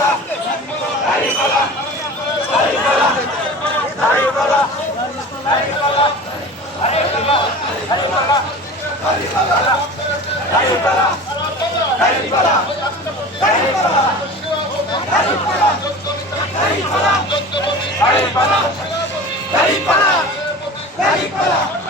Dari para! Dari para! Dari para!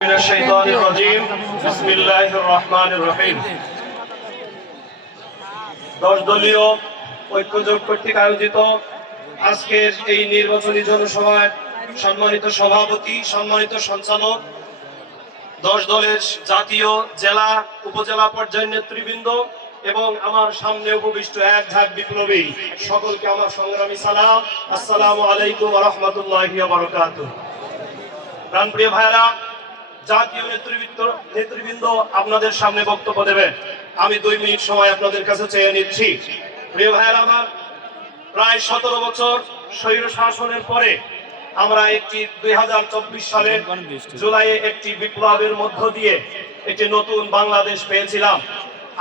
من الشيطان الرجيم بسم الله الرحمن الرحيم দশ দলীয় ঐক্যজোট কর্তৃক আয়োজিত আজকের এই নির্বাচনী জনসভায় সম্মানিত সভাপতি সম্মানিত সঞ্চালক দশ দলের জাতীয় জেলা, উপজেলা পর্যায়ের নেতৃবৃন্দ এবং আমার সামনে উপবিষ্ট এক ঝাঁক বিপ্লবী। সকলকে আমার সংগ্রামী সালাম। আসসালামু আলাইকুম রহমতুল্লাহ বারকাত প্রাণপ্রিয় ভাইরা জাতীয় নেতৃবৃন্দ নেতৃবৃন্দ আপনাদের সামনে বক্তব্য দেবেন আমি দুই মিনিট সময় আপনাদের কাছে চেয়ে নিচ্ছি। প্রিয় ভাইয়েরা আমার, প্রায় সতেরো বছর স্বৈর শাসনের পরে আমরা একটি দুই সালের জুলাইয়ে একটি বিপ্লবের মধ্য দিয়ে একটি নতুন বাংলাদেশ পেয়েছিলাম।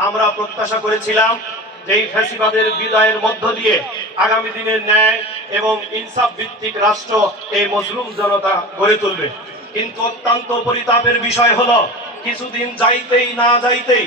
আমরা প্রত্যাশা করেছিলাম যে এই ফ্যাসিবাদের বিদায়ের মধ্য দিয়ে আগামী দিনের ন্যায় এবং ইনসাফ ভিত্তিক রাষ্ট্র এই মজলুম জনতা গড়ে তুলবে। কিন্তু অত্যন্ত পরিতাপের বিষয় হলো, কিছুদিন যাইতেই না যাইতেই